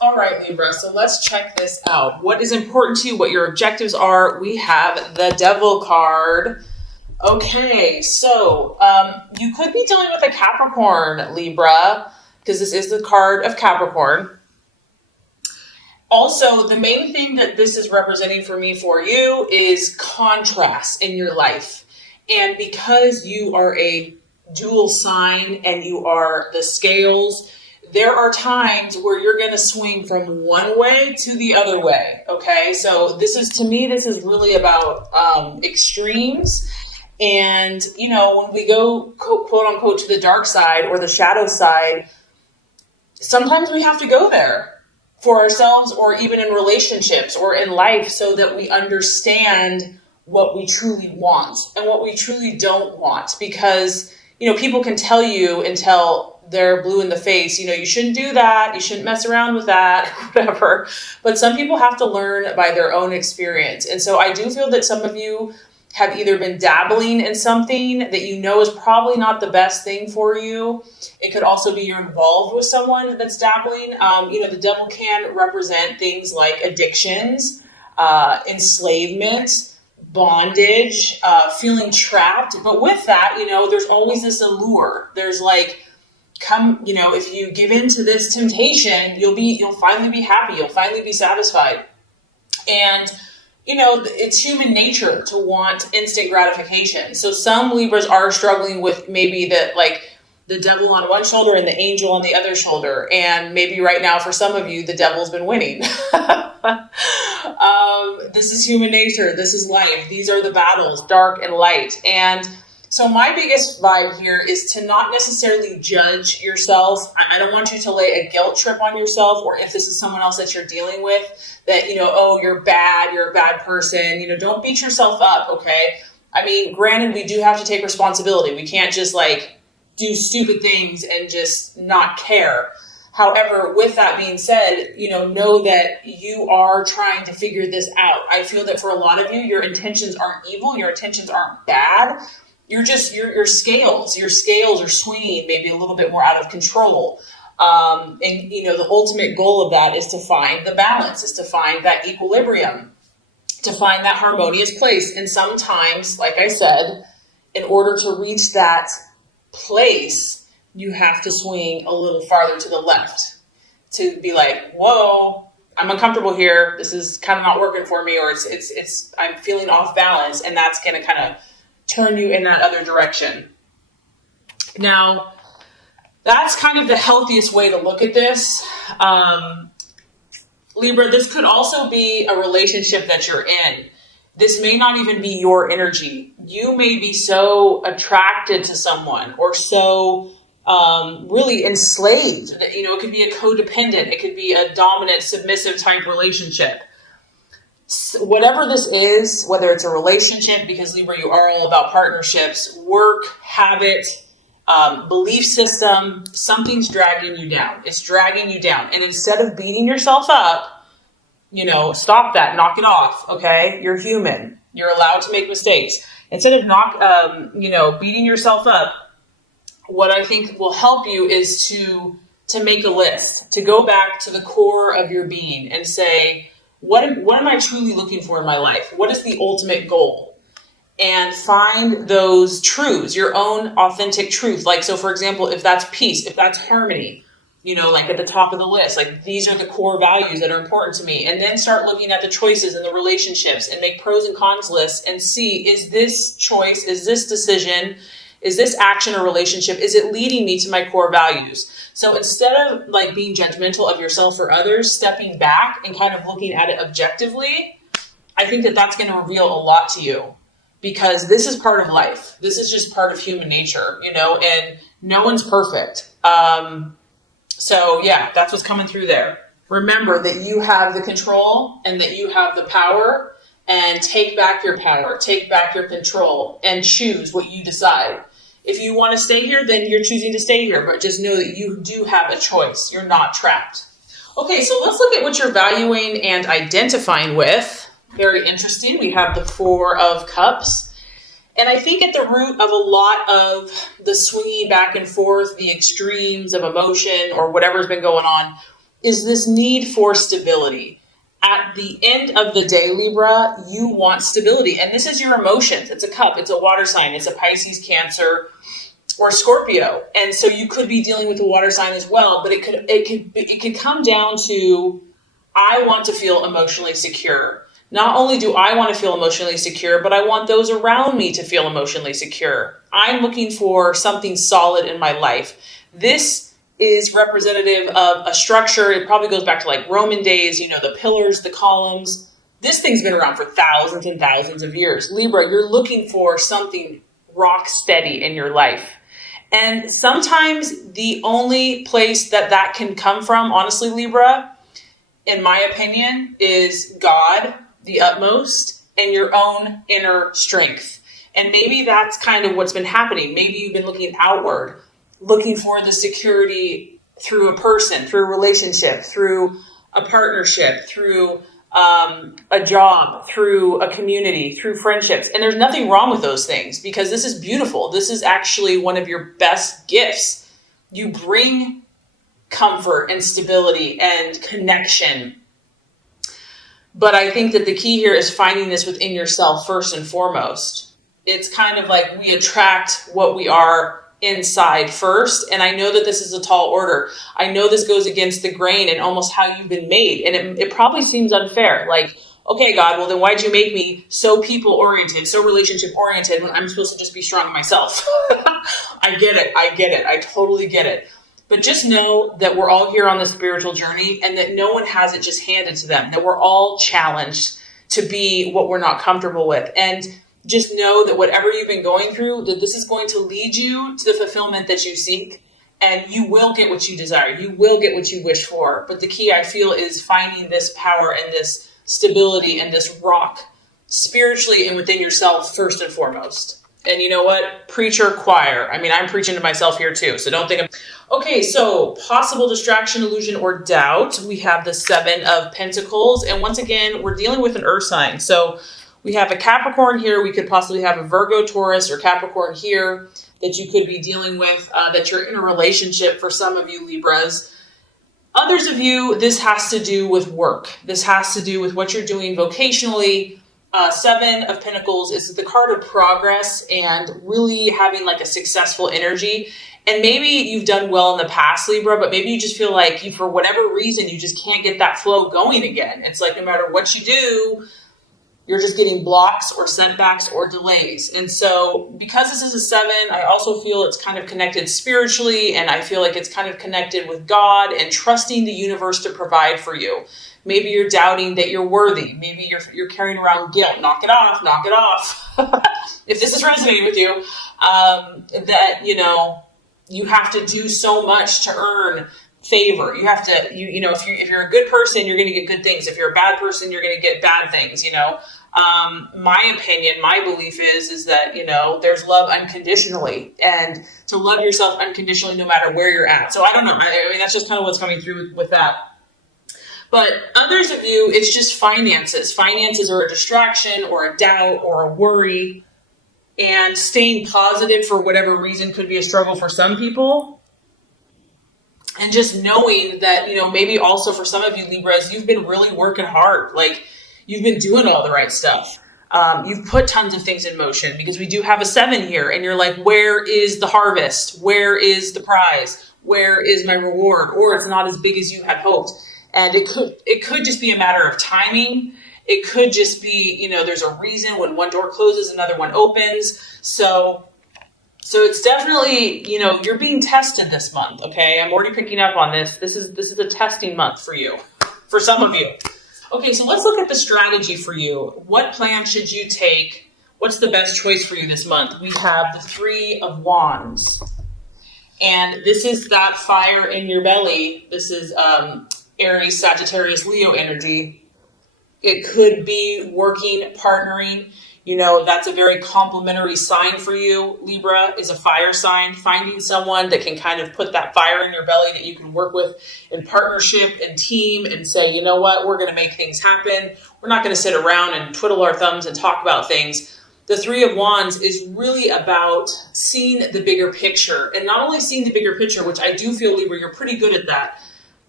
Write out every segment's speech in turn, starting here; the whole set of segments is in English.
All right, Libra, so let's check this out. What is important to you, what your objectives are? We have the Devil card. Okay, so you could be dealing with a Capricorn, Libra, because this is the card of Capricorn. Also, the main thing that this is representing for me for you is contrast in your life. And because you are a dual sign and you are the scales, there are times where you're going to swing from one way to the other way. Okay, so this is, to me, this is really about extremes. And, you know, when we go quote unquote to the dark side or the shadow side, sometimes we have to go there for ourselves or even in relationships or in life so that we understand what we truly want and what we truly don't want. Because, you know, people can tell you until they're blue in the face, you know, you shouldn't do that, you shouldn't mess around with that, whatever. But some people have to learn by their own experience. And so I do feel that some of you have either been dabbling in something that you know is probably not the best thing for you. It could also be you're involved with someone that's dabbling. You know, the devil can represent things like addictions, enslavement, bondage, feeling trapped. But with that, you know, there's always this allure. There's like, come, you know, if you give in to this temptation, you'll finally be happy. You'll finally be satisfied. And you know, it's human nature to want instant gratification. So some Libras are struggling with maybe the devil on one shoulder and the angel on the other shoulder. And maybe right now for some of you, the devil's been winning. This is human nature. This is life. These are the battles, dark and light. And so my biggest vibe here is to not necessarily judge yourself. I don't want you to lay a guilt trip on yourself, or if this is someone else that you're dealing with, that, you know, oh, you're a bad person. You know, don't beat yourself up, okay? I mean, granted, we do have to take responsibility. We can't just like do stupid things and just not care. However, with that being said, you know that you are trying to figure this out. I feel that for a lot of you, your intentions aren't evil. Your intentions aren't bad. You're just, your scales are swinging maybe a little bit more out of control. And, you know, the ultimate goal of that is to find the balance, is to find that equilibrium, to find that harmonious place. And sometimes, like I said, in order to reach that place, you have to swing a little farther to the left to be like, whoa, I'm uncomfortable here. This is kind of not working for me, or I'm feeling off balance. And that's going to kind of turn you in that other direction. Now, that's kind of the healthiest way to look at this. Libra, this could also be a relationship that you're in. This may not even be your energy. You may be so attracted to someone or so really enslaved that, you know, it could be a codependent. It could be a dominant, submissive type relationship. Whatever this is, whether it's a relationship, because Libra, you are all about partnerships, work, habit, belief system, something's dragging you down. It's dragging you down. And instead of beating yourself up, you know, stop that, knock it off. Okay. You're human. You're allowed to make mistakes. Instead of beating yourself up, what I think will help you is to make a list, to go back to the core of your being and say, what am I truly looking for in my life? What is the ultimate goal? And find those truths, your own authentic truth. Like, so for example, if that's peace, if that's harmony, you know, like at the top of the list, like these are the core values that are important to me. And then start looking at the choices and the relationships and make pros and cons lists and see, is this choice, is this decision, is this action or relationship, is it leading me to my core values? So instead of like being judgmental of yourself or others, stepping back and kind of looking at it objectively, I think that that's going to reveal a lot to you, because this is part of life. This is just part of human nature, you know, and no one's perfect. So yeah, that's what's coming through there. Remember that you have the control and that you have the power, and take back your power, take back your control, and choose what you decide. If you want to stay here, then you're choosing to stay here, but just know that you do have a choice. You're not trapped. Okay, so let's look at what you're valuing and identifying with. Very interesting. We have the Four of Cups. And I think at the root of a lot of the swinging back and forth, the extremes of emotion or whatever's been going on, is this need for stability. At the end of the day, Libra, you want stability. And this is your emotions. It's a cup. It's a water sign. It's a Pisces, Cancer, or Scorpio. And so you could be dealing with a water sign as well. But it could come down to, I want to feel emotionally secure. Not only do I want to feel emotionally secure, but I want those around me to feel emotionally secure. I'm looking for something solid in my life. This is representative of a structure. It probably goes back to like Roman days, the pillars, the columns. This thing's been around for thousands and thousands of years. Libra, you're looking for something rock steady in your life. And sometimes the only place that can come from, honestly, Libra, in my opinion, is God, the utmost, and your own inner strength. And maybe that's kind of what's been happening. Maybe you've been looking outward, looking for the security through a person, through a relationship, through a partnership, through a job, through a community, through friendships. And there's nothing wrong with those things, because this is beautiful. This is actually one of your best gifts. You bring comfort and stability and connection. But I think that the key here is finding this within yourself first and foremost. It's kind of like we attract what we are inside first. And I know that this is a tall order. I know this goes against the grain and almost how you've been made. And it probably seems unfair. Like, okay, God, well then why'd you make me so people oriented, so relationship oriented when I'm supposed to just be strong in myself? I get it. I totally get it. But just know that we're all here on the spiritual journey, and that no one has it just handed to them, that we're all challenged to be what we're not comfortable with. And just know that whatever you've been going through, that this is going to lead you to the fulfillment that you seek, and you will get what you desire. You will get what you wish for. But the key, I feel, is finding this power and this stability and this rock spiritually and within yourself first and foremost. And you know what? Preacher, choir. I mean, I'm preaching to myself here too, so don't think Okay, so possible distraction, illusion, or doubt. We have the 7 of Pentacles. And once again, we're dealing with an earth sign. So we have a Capricorn here. We could possibly have a Virgo, Taurus, or Capricorn here that you could be dealing with, that you're in a relationship for some of you Libras. Others of you, this has to do with work. This has to do with what you're doing vocationally. 7 of Pentacles is the card of progress and really having like a successful energy. And maybe you've done well in the past, Libra, but maybe you just feel like for whatever reason, you just can't get that flow going again. It's like no matter what you do, you're just getting blocks or setbacks or delays. And so because this is a 7, I also feel it's kind of connected spiritually, and I feel like it's kind of connected with God and trusting the universe to provide for you. Maybe you're doubting that you're worthy. Maybe you're carrying around guilt. Knock it off, knock it off. If this is resonating with you, that, you have to do so much to earn favor. You have to, if you're a good person, you're going to get good things. If you're a bad person, you're going to get bad things, My opinion, my belief is that, there's love unconditionally, and to love yourself unconditionally no matter where you're at. So I don't know. I mean, that's just kind of what's coming through with that. But others of you, it's just finances. Finances are a distraction or a doubt or a worry. And staying positive for whatever reason could be a struggle for some people. And just knowing that, maybe also for some of you Libras, you've been really working hard. Like you've been doing all the right stuff. You've put tons of things in motion, because we do have a 7 here, and you're like, where is the harvest? Where is the prize? Where is my reward? Or it's not as big as you had hoped. And it could just be a matter of timing. It could just be, there's a reason when one door closes, another one opens. So it's definitely, you're being tested this month. Okay. I'm already picking up on this. This is a testing month for you, for some of you. Okay. So let's look at the strategy for you. What plan should you take? What's the best choice for you this month? We have the 3 of Wands, and this is that fire in your belly. This is, Aries, Sagittarius, Leo energy. It could be working, partnering. That's a very complementary sign for you. Libra is a fire sign. Finding someone that can kind of put that fire in your belly that you can work with in partnership and team and say, you know what, we're going to make things happen. We're not going to sit around and twiddle our thumbs and talk about things. The 3 of Wands is really about seeing the bigger picture, and not only seeing the bigger picture, which I do feel, Libra, you're pretty good at that,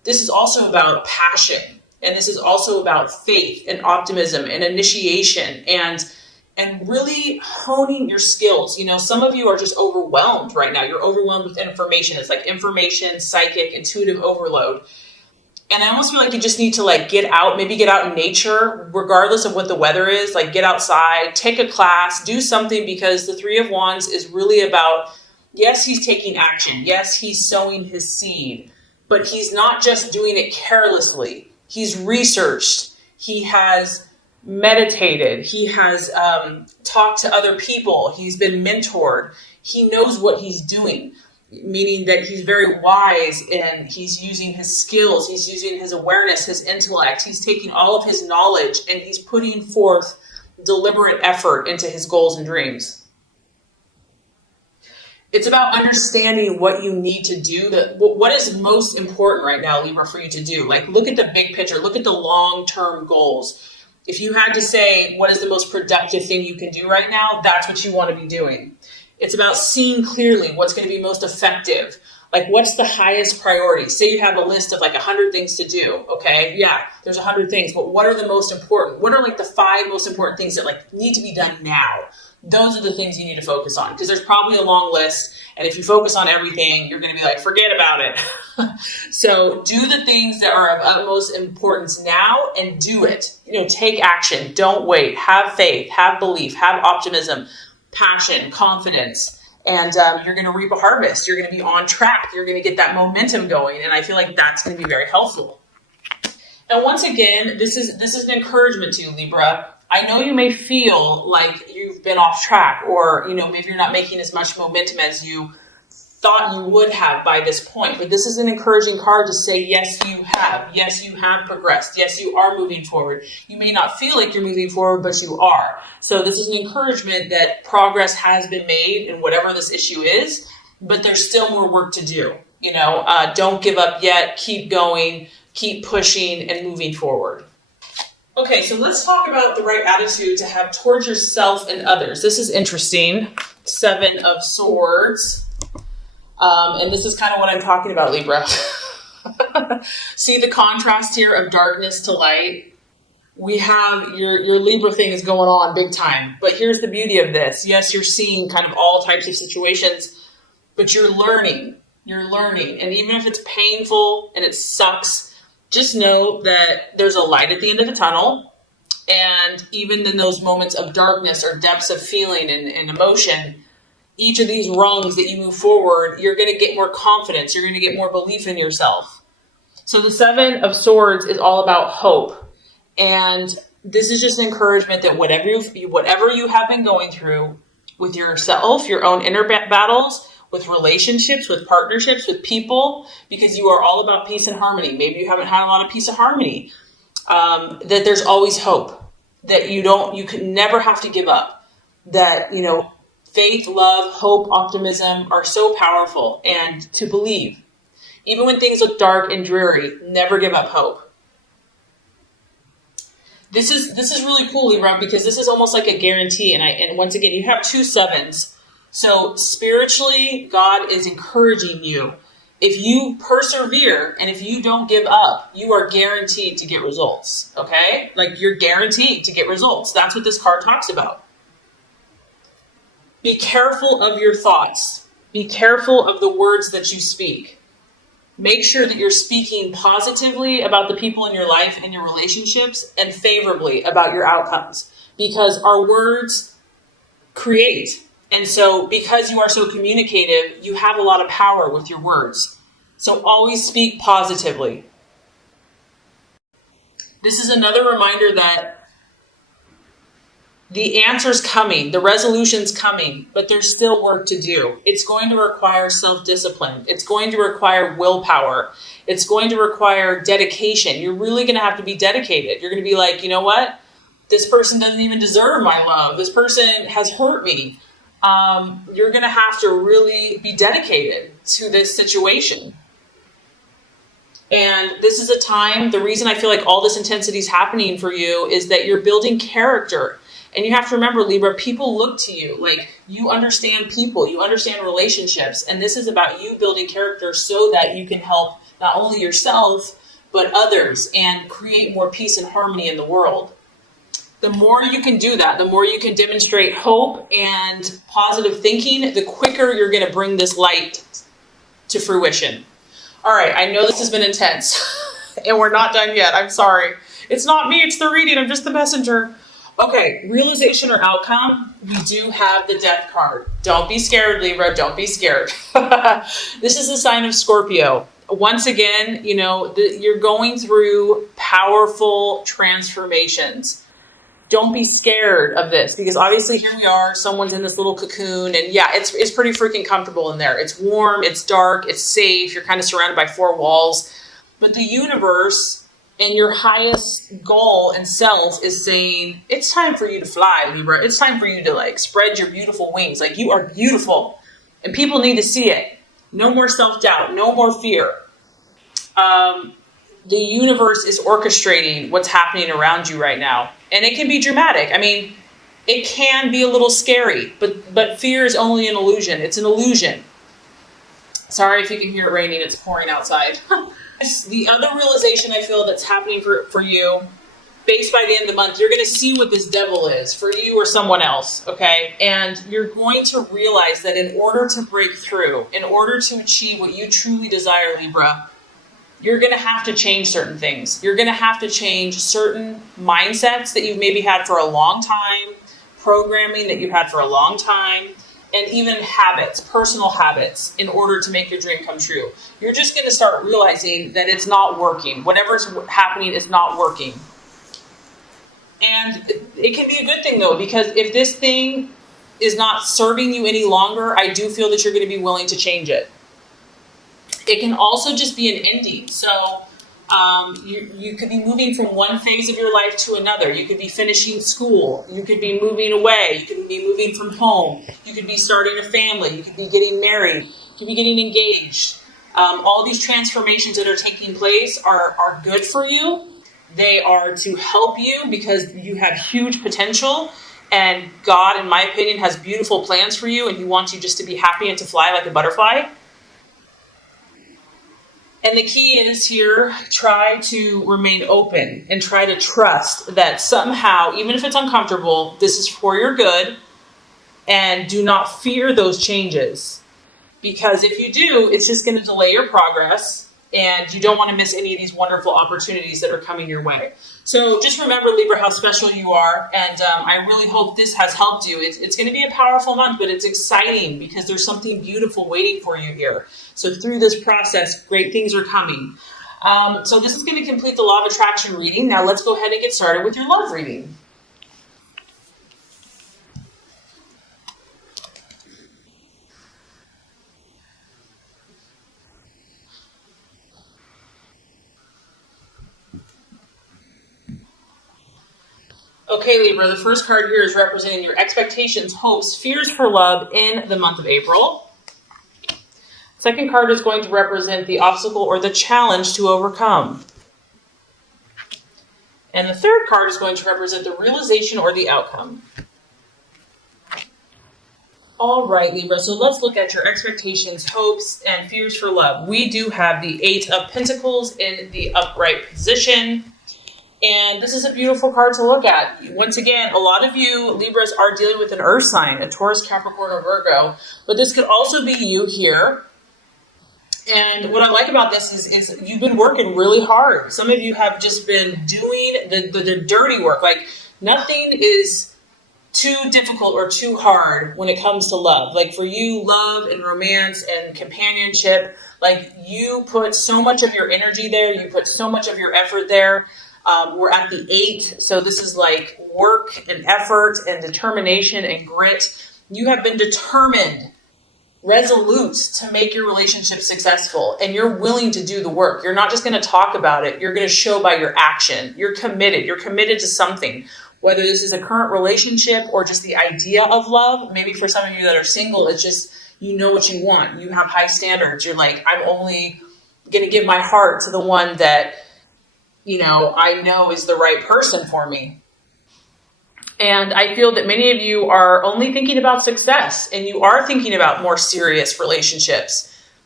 this is also about passion. And this is also about faith and optimism and initiation and really honing your skills. You know, some of you are just overwhelmed right now. You're overwhelmed with information. It's like information, psychic, intuitive overload. And I almost feel like you just need to like get out, maybe get out in nature, regardless of what the weather is, like get outside, take a class, do something, because the Three of Wands is really about, yes, he's taking action. Yes, he's sowing his seed, but he's not just doing it carelessly. He's researched. He has meditated. He has talked to other people. He's been mentored. He knows what he's doing, meaning that he's very wise and he's using his skills. He's using his awareness, his intellect. He's taking all of his knowledge and he's putting forth deliberate effort into his goals and dreams. It's about understanding what you need to do, what is most important right now, Libra, for you to do. Like, look at the big picture, look at the long-term goals. If you had to say, what is the most productive thing you can do right now, that's what you want to be doing. It's about seeing clearly what's going to be most effective. Like, what's the highest priority? Say you have a list of like 100 things to do. Okay. Yeah, there's 100 things, but what are the most important? What are like the 5 most important things that like need to be done now? Those are the things you need to focus on, because there's probably a long list. And if you focus on everything, you're going to be like, forget about it. So do the things that are of utmost importance now and do it. You know, take action. Don't wait. Have faith, have belief, have optimism, passion, confidence. And you're going to reap a harvest. You're going to be on track. You're going to get that momentum going. And I feel like that's going to be very helpful. And once again, this is an encouragement to you, Libra. I know you may feel like you've been off track, or, you know, maybe you're not making as much momentum as you thought you would have by this point, but this is an encouraging card to say, yes, you have. Yes, you have progressed. Yes, you are moving forward. You may not feel like you're moving forward, but you are. So this is an encouragement that progress has been made in whatever this issue is, but there's still more work to do. You know, don't give up yet. Keep going, keep pushing and moving forward. Okay, so let's talk about the right attitude to have towards yourself and others. This is interesting. 7 of Swords. And this is kind of what I'm talking about, Libra. See the contrast here of darkness to light? We have your Libra thing is going on big time. But here's the beauty of this. Yes, you're seeing kind of all types of situations, but you're learning. You're learning. And even if it's painful and it sucks, just know that there's a light at the end of the tunnel. And even in those moments of darkness or depths of feeling and emotion, each of these rungs that you move forward, you're going to get more confidence. You're going to get more belief in yourself. So the 7 of Swords is all about hope. And this is just an encouragement that whatever you have been going through with yourself, your own inner battles, with relationships, with partnerships, with people, because you are all about peace and harmony. Maybe you haven't had a lot of peace and harmony. That there's always hope. That you can never have to give up. That, you know, faith, love, hope, optimism are so powerful, and to believe. Even when things look dark and dreary, never give up hope. This is really cool, Libra, because this is almost like a guarantee. And once again, you have 2 7s. So spiritually, God is encouraging you. If you persevere and if you don't give up, you are guaranteed to get results. Okay? Like, you're guaranteed to get results. That's what this card talks about. Be careful of your thoughts. Be careful of the words that you speak. Make sure that you're speaking positively about the people in your life and your relationships, and favorably about your outcomes, because our words create. And so because you are so communicative, you have a lot of power with your words. So always speak positively. This is another reminder that the answer's coming, the resolution's coming, but there's still work to do. It's going to require self-discipline. It's going to require willpower. It's going to require dedication. You're really going to have to be dedicated. You're going to be like, you know what? This person doesn't even deserve my love. This person has hurt me. You're going to have to really be dedicated to this situation. And this is a time, the reason I feel like all this intensity is happening for you is that you're building character. And you have to remember, Libra, people look to you. Like, you understand people, you understand relationships. And this is about you building character so that you can help not only yourself, but others, and create more peace and harmony in the world. The more you can do that, the more you can demonstrate hope and positive thinking, the quicker you're going to bring this light to fruition. All right, I know this has been intense, and we're not done yet. I'm sorry. It's not me, it's the reading. I'm just the messenger. Okay, realization or outcome, we do have the death card. Don't be scared, Libra. Don't be scared. This is a sign of Scorpio. Once again, you're going through powerful transformations. Don't be scared of this, because obviously here we are, someone's in this little cocoon, and yeah, it's pretty freaking comfortable in there. It's warm, it's dark, it's safe. You're kind of surrounded by four walls. But the universe and your highest goal and self is saying, it's time for you to fly, Libra. It's time for you to spread your beautiful wings. You are beautiful and people need to see it. No more self-doubt, no more fear. The universe is orchestrating what's happening around you right now. And it can be dramatic. I mean, it can be a little scary, but fear is only an illusion. It's an illusion. Sorry if you can hear it raining. It's pouring outside. The other realization I feel that's happening for you, based by the end of the month, you're going to see what this devil is for you or someone else, okay? And you're going to realize that in order to break through, in order to achieve what you truly desire, Libra, you're going to have to change certain things. You're going to have to change certain mindsets that you've maybe had for a long time, programming that you've had for a long time, and even habits, personal habits, in order to make your dream come true. You're just going to start realizing that it's not working. Whatever's happening is not working. And it can be a good thing, though, because if this thing is not serving you any longer, I do feel that you're going to be willing to change it. It can also just be an ending. So you could be moving from one phase of your life to another. You could be finishing school. You could be moving away. You could be moving from home. You could be starting a family. You could be getting married. You could be getting engaged. All these transformations that are taking place are good for you. They are to help you because you have huge potential. And God, in my opinion, has beautiful plans for you. And He wants you just to be happy and to fly like a butterfly. And the key is here, try to remain open and try to trust that somehow, even if it's uncomfortable, this is for your good. And do not fear those changes. Because if you do, it's just going to delay your progress. And you don't want to miss any of these wonderful opportunities that are coming your way. So just remember, Libra, how special you are. And I really hope this has helped you. It's going to be a powerful month, but it's exciting because there's something beautiful waiting for you here. So through this process, great things are coming. So this is going to complete the Law of Attraction reading. Now let's go ahead and get started with your love reading. Okay, Libra, the first card here is representing your expectations, hopes, fears for love in the month of April. Second card is going to represent the obstacle or the challenge to overcome. And the third card is going to represent the realization or the outcome. All right, Libra, so let's look at your expectations, hopes, and fears for love. We do have the Eight of Pentacles in the upright position. And this is a beautiful card to look at. Once again, a lot of you Libras are dealing with an earth sign, a Taurus, Capricorn, or Virgo. But this could also be you here. And what I like about this is you've been working really hard. Some of you have just been doing the dirty work. Like nothing is too difficult or too hard when it comes to love. Like for you, love and romance and companionship, like you put so much of your energy there. You put so much of your effort there. We're at the 8, so this is like work and effort and determination and grit. You have been determined, resolute to make your relationship successful, and you're willing to do the work. You're not just going to talk about it. You're going to show by your action. You're committed. You're committed to something, whether this is a current relationship or just the idea of love. Maybe for some of you that are single, it's just you know what you want. You have high standards. You're like, I'm only going to give my heart to the one that I know is the right person for me. And I feel that many of you are only thinking about success and you are thinking about more serious relationships.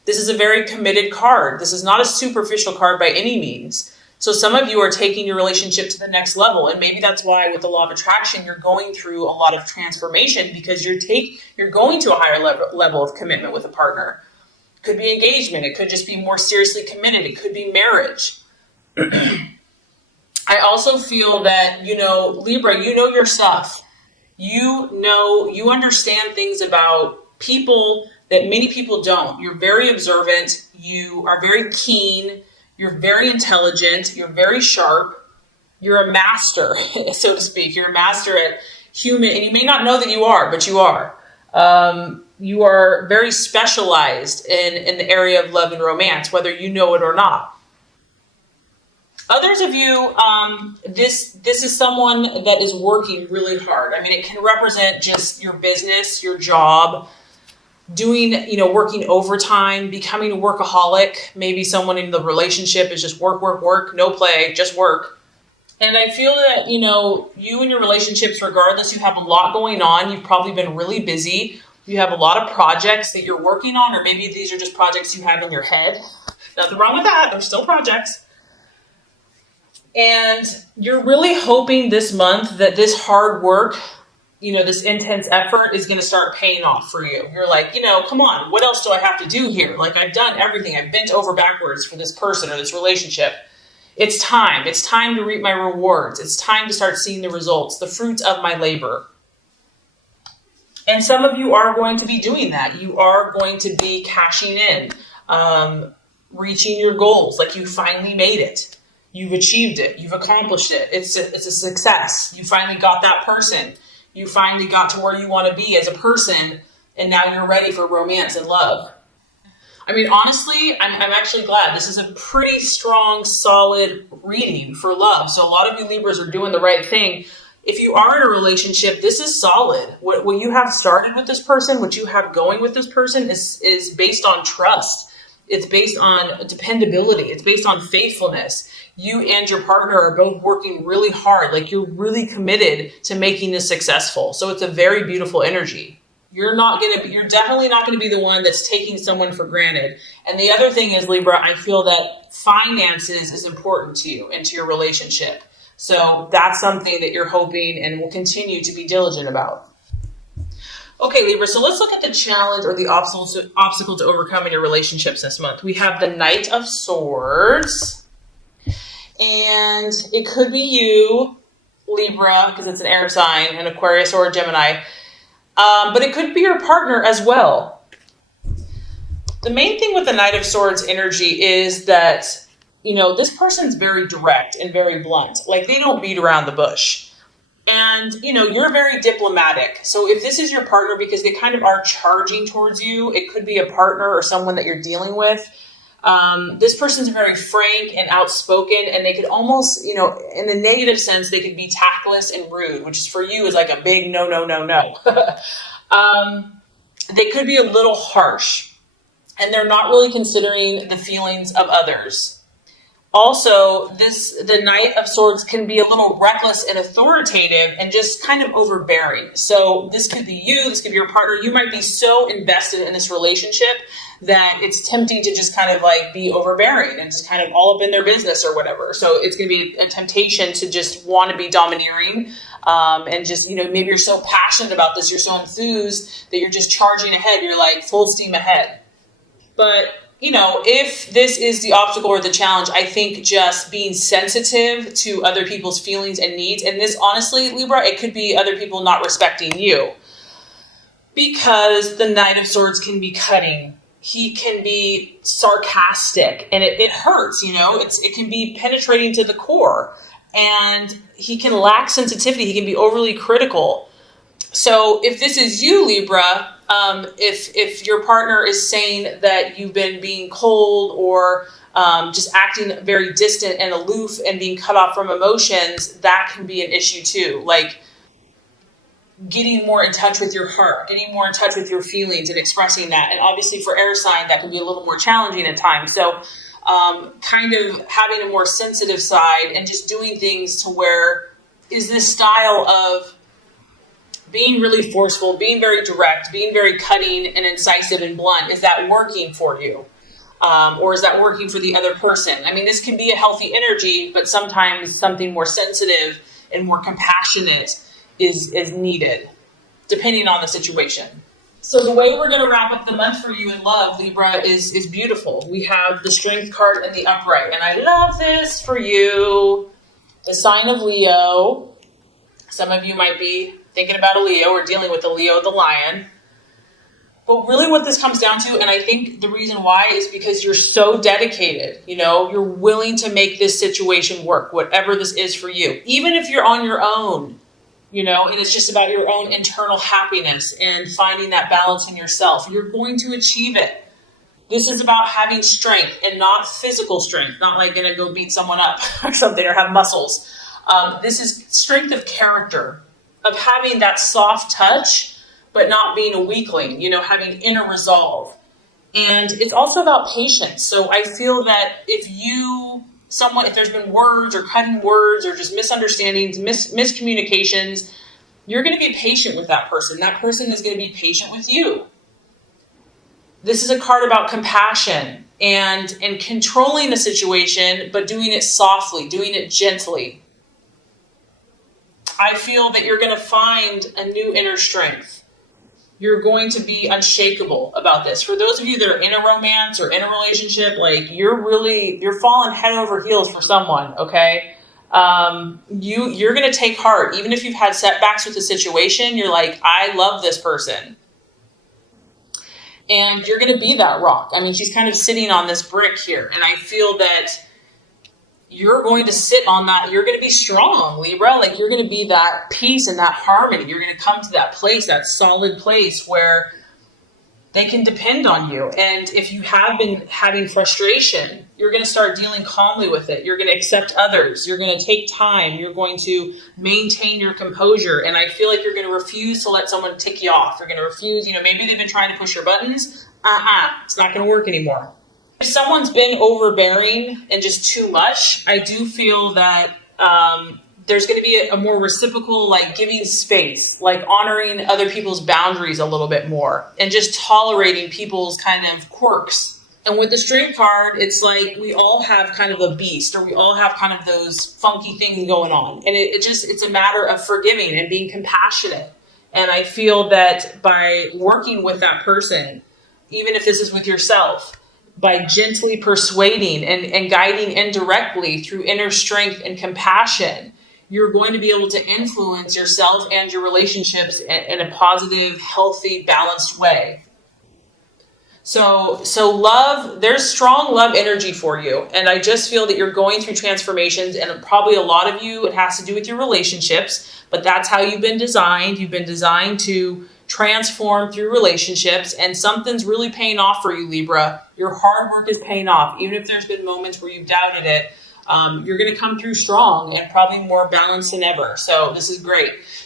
This is a very committed card. This is not a superficial card by any means. So some of you are taking your relationship to the next level. And maybe that's why with the law of attraction, you're going through a lot of transformation because you're going to a higher level of commitment with a partner. It could be engagement. It could just be more seriously committed. It could be marriage. I also feel that, Libra, you know your stuff. You understand things about people that many people don't. You're very observant. You are very keen. You're very intelligent. You're very sharp. You're a master, so to speak. You're a master at human, and you may not know that you are, but you are. You are very specialized in the area of love and romance, whether you know it or not. Others of you, this is someone that is working really hard. I mean, it can represent just your business, your job, doing, working overtime, becoming a workaholic. Maybe someone in the relationship is just work, work, work, no play, just work. And I feel that, you and your relationships, regardless, you have a lot going on. You've probably been really busy. You have a lot of projects that you're working on, or maybe these are just projects you have in your head. Nothing wrong with that. They're still projects. And you're really hoping this month that this hard work, this intense effort is going to start paying off for you. You're like, come on, what else do I have to do here? Like, I've done everything. I've bent over backwards for this person or this relationship. It's time. It's time to reap my rewards. It's time to start seeing the results, the fruits of my labor. And some of you are going to be doing that. You are going to be cashing in, reaching your goals. Like, you finally made it. You've achieved it. You've accomplished it. It's a success. You finally got that person. You finally got to where you want to be as a person, and now you're ready for romance and love. I mean, honestly, I'm actually glad. This is a pretty strong, solid reading for love. So a lot of you Libras are doing the right thing. If you are in a relationship, this is solid. What you have started with this person, what you have going with this person is based on trust. It's based on dependability. It's based on faithfulness. You and your partner are both working really hard. Like, you're really committed to making this successful. So it's a very beautiful energy. You're definitely not going to be the one that's taking someone for granted. And the other thing is, Libra, I feel that finances is important to you and to your relationship. So that's something that you're hoping and will continue to be diligent about. Okay, Libra, so let's look at the challenge or the obstacle to overcome in your relationships this month. We have the Knight of Swords. And it could be you, Libra, because it's an air sign, an Aquarius or a Gemini. But it could be your partner as well. The main thing with the Knight of Swords energy is that, this person's very direct and very blunt. Like, they don't beat around the bush. And, you're very diplomatic. So if this is your partner, because they kind of are charging towards you, it could be a partner or someone that you're dealing with. This person's very frank and outspoken, and they could almost, in the negative sense, they could be tactless and rude, which is for you is like a big no, no, no, no. They could be a little harsh, and they're not really considering the feelings of others. Also, the Knight of Swords can be a little reckless and authoritative and just kind of overbearing. So this could be you, this could be your partner. You might be so invested in this relationship that it's tempting to just kind of like be overbearing and just kind of all up in their business or whatever. So it's going to be a temptation to just want to be domineering and just, maybe you're so passionate about this, you're so enthused that you're just charging ahead. You're like full steam ahead. But if this is the obstacle or the challenge, I think just being sensitive to other people's feelings and needs, and this honestly, Libra, it could be other people not respecting you, because the Knight of Swords can be cutting. He can be sarcastic, and it hurts, it can be penetrating to the core, and he can lack sensitivity. He can be overly critical. So if this is you, Libra, if your partner is saying that you've been being cold or just acting very distant and aloof and being cut off from emotions, that can be an issue too. Like getting more in touch with your heart, getting more in touch with your feelings and expressing that. And obviously for air sign, that can be a little more challenging at times. So kind of having a more sensitive side and just doing things to where is this style of being really forceful, being very direct, being very cutting and incisive and blunt, is that working for you? Or is that working for the other person? I mean, this can be a healthy energy, but sometimes something more sensitive and more compassionate is needed, depending on the situation. So the way we're going to wrap up the month for you in love, Libra, is beautiful. We have the Strength card in the upright, and I love this for you. The sign of Leo. Some of you might be thinking about a Leo or dealing with a Leo, the lion. But really what this comes down to, and I think the reason why is because you're so dedicated, you're willing to make this situation work, whatever this is for you. Even if you're on your own, and it's just about your own internal happiness and finding that balance in yourself, you're going to achieve it. This is about having strength and not physical strength, not like going to go beat someone up or something or have muscles. This is strength of character, of having that soft touch, but not being a weakling, having inner resolve. And it's also about patience. So I feel that if there's been words or cutting words or just misunderstandings, miscommunications, you're going to be patient with that person. That person is going to be patient with you. This is a card about compassion and controlling the situation, but doing it softly, doing it gently. I feel that you're going to find a new inner strength. You're going to be unshakable about this. For those of you that are in a romance or in a relationship, you're falling head over heels for someone, okay? You're going to take heart. Even if you've had setbacks with the situation, you're like, I love this person. And you're going to be that rock. I mean, she's kind of sitting on this brick here. And I feel that you're going to sit on that. You're going to be strong, Libra. You're going to be that peace and that harmony. You're going to come to that place, that solid place where they can depend on you. And if you have been having frustration, you're going to start dealing calmly with it. You're going to accept others. You're going to take time. You're going to maintain your composure. And I feel like you're going to refuse to let someone tick you off. You're going to refuse, maybe they've been trying to push your buttons. It's not going to work anymore. If someone's been overbearing and just too much, I do feel that there's going to be a more reciprocal, giving space, honoring other people's boundaries a little bit more and just tolerating people's kind of quirks. And with the Strength card, it's like we all have kind of a beast, or we all have kind of those funky things going on. And it's a matter of forgiving and being compassionate. And I feel that by working with that person, even if this is with yourself, by gently persuading and guiding indirectly through inner strength and compassion, you're going to be able to influence yourself and your relationships in a positive, healthy, balanced way. So love, there's strong love energy for you. And I just feel that you're going through transformations, and probably a lot of you, it has to do with your relationships, but that's how you've been designed. You've been designed to transform through relationships, and something's really paying off for you, Libra. Your hard work is paying off. Even if there's been moments where you've doubted it, you're going to come through strong and probably more balanced than ever. So this is great.